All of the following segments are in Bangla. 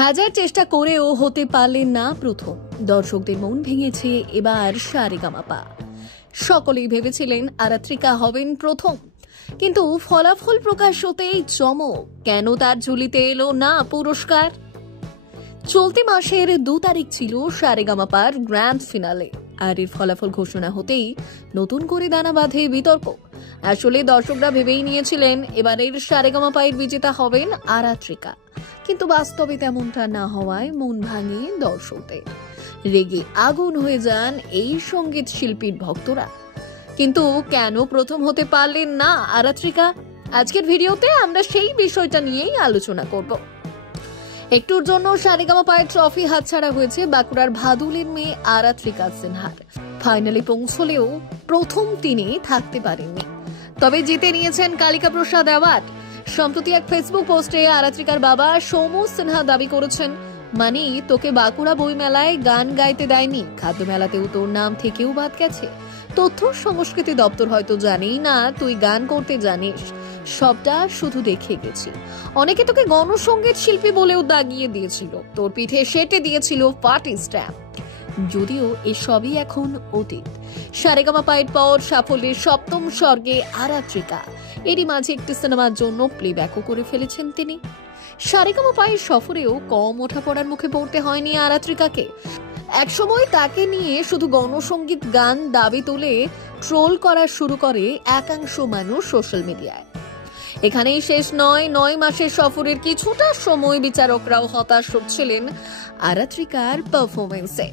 হাজার চেষ্টা করেও হতে পারলেন না প্রথম। দর্শকদের মন ভেঙেছে এবার সারেগামাপা। সকলেই ভেবেছিলেন আরাত্রিকা হবেন প্রথম, কিন্তু ফলাফল প্রকাশ হতেই চমক। কেন তার ঝুলিতে এলো না পুরস্কার? চলতি মাসের 2 তারিখ ছিল সারেগামাপার গ্র্যান্ড ফিনালে, আর এর ফলাফল ঘোষণা হতেই নতুন করে দানা বাঁধে বিতর্ক। আসলে দর্শকরা ভেবেই নিয়েছিলেন এবারের সারেগামাপায়ের বিজেতা হবেন আরাত্রিকা, কিন্তু বাস্তবে তেমনটা না হওয়ায় মন ভাঙে দর্শকদের। রেগে আগুন হয়ে যান এই সঙ্গীত শিল্পীর ভক্তরা। কিন্তু কেন প্রথম হতে পারলেন না আরাত্রিকা? আজকের ভিডিওতে আমরা সেই বিষয়টা নিয়েই আলোচনা করব। একটুর জন্য সারেগামাপায়ের ট্রফি হাতছাড়া হয়েছে বাঁকুড়ার ভাদুলের মেয়ে আরাত্রিকা সিনহার। ফাইনালে পৌঁছলেও প্রথম তিনি থাকতে পারেননি, তবে জিতে নিয়েছেন কালিকা প্রসাদ অ্যাওয়ার্ড। সম্প্রতি এক ফেসবুক পোস্টে আরাত্রিকার বাবা সৌমু সিনহা দাবি করেছেন, মানে তোকে বাঁকুড়া বই মেলায় গান গাইতে দেয়নি, খাদ্য মেলাতেও তোর নাম থেকেও বাদ গেছে। তথ্য সংস্কৃতি দপ্তর হয়তো জানেই না তুই গান করতে জানিস, সবটা শুধু দেখে গেছি। অনেকে তোকে গণসঙ্গীত শিল্পী বলেও দাগিয়ে দিয়েছিল, তোর পিঠে সেটে দিয়েছিল পার্টি স্ট্যাম্প। যদিও এসবই এখন অতীত। সারেগামাপায়ের পর সাফল্যের 7ম স্বর্গে আরাত্রিকা। এরই মাঝে একটি সিনেমার জন্য প্লেব্যাকও করে ফেলেছেন তিনি। সারেগামাপায়ের সফরেও কম ওঠাপড়ার মুখে পড়তে হয়নি আরাত্রিকাকে। একসময় তাকে নিয়ে শুধু গণসঙ্গীত গান দাবি তুলে ট্রোল করা শুরু করে একাংশ মানুষ সোশ্যাল মিডিয়ায়। এখানেই শেষ নয়, 9 মাসের সফরের কিছুটা সময় বিচারকরাও হতাশ হচ্ছিলেন আরাত্রিকার পারফরমেন্সে।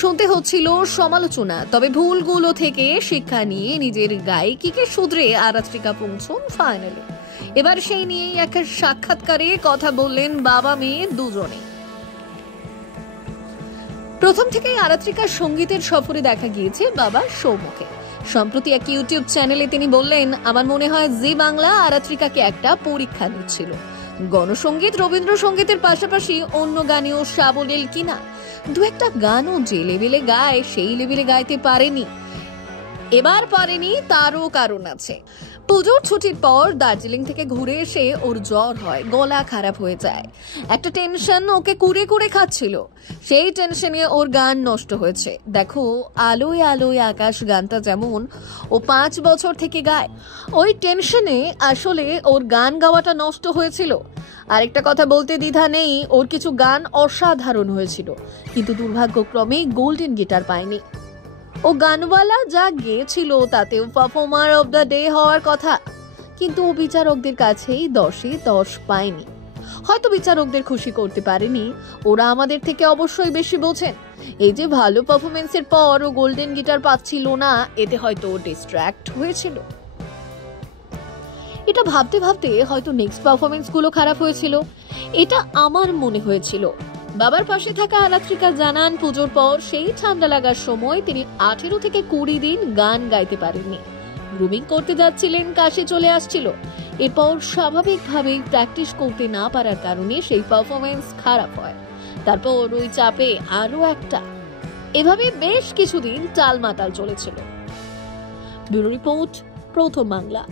শুনতে হচ্ছিল সমালোচনা, তবে ভুলগুলো থেকে শিক্ষা নিয়ে নিজের গায়িকীকে শুধরে আরাত্রিকা পৌঁছন ফাইনালে। এবার সেই নিয়েই এক সাক্ষাৎকারে কথা বললেন বাবা মেয়ে দুজনে। প্রথম থেকেই আরাত্রিকার সঙ্গীতের সফরে দেখা গিয়েছে বাবা সৌমুকে। সম্প্রতি এক ইউটিউব চ্যানেলে তিনি বললেন, আমার মনে হয় জি বাংলা আরাত্রিকাকে একটা পরীক্ষা নিচ্ছিল। গণসঙ্গীত রবীন্দ্রসঙ্গীতের পাশাপাশি অন্য গানেও সাবলীল কিনা। 2-একটা গানও যে লেভেলে গায় সেই লেভেলে গাইতে পারেনি। এবার পারেনি তারও কারণ আছে। পুজোর ছুটির পর দার্জিলিং থেকে ঘুরে এসে ওর জ্বর হয়, গলা খারাপ হয়ে যায়। একটা টেনশন ওকে কুড়ে কুড়ে খাচ্ছিল, সেই টেনশনে ওর গান নষ্ট হয়েছে। দেখো আলোয় আলোয় আকাশ গানটা যেমন ও 5 বছর থেকে গায়, ওই টেনশনে আসলে ওর গান গাওয়াটা নষ্ট হয়েছিল। আরেকটা কথা বলতে দ্বিধা নেই, ওর কিছু গান অসাধারণ হয়েছিল, কিন্তু দুর্ভাগ্যক্রমে গোল্ডেন গিটার পায়নি। ও গানওয়ালা যা গেয়েছিল তাতেও পারফর্মার অব দ্য ডে হওয়ার কথা, কিন্তু ও বিচারকদের কাছেই 10-এ 10 পায়নি। হয়তো বিচারকদের খুশি করতে পারেনি, ওরা আমাদের থেকে অবশ্যই বেশি বোঝেন। এই যে ভালো পারফরমেন্সের পর ও গোল্ডেন গিটার পাচ্ছিল না, এতে হয়তো ও ডিস্ট্র্যাক্ট হয়েছিল। এটা ভাবতে ভাবতে হয়তো নেক্সট পারফরমেন্স গুলো খারাপ হয়েছিল, এটা আমার মনে হয়েছিল। বাবার পাশে থাকা আরাত্রিকা জানান, পুজোর পর সেই ঠান্ডা লাগার সময় তিনি 18 থেকে 20 দিন গান গাইতে পারেননি। গ্রুমিং করতে যাচ্ছিলেন, কাশি চলে আসছিল। এরপর স্বাভাবিকভাবেই প্র্যাকটিস করতে না পারার কারণে সেই পারফরমেন্স খারাপ হয়। তারপর ওই চাপে আরো একটা, এভাবে বেশ কিছুদিন টালমাটাল চলেছিল। ব্যুরো রিপোর্ট, প্রথম বাংলা।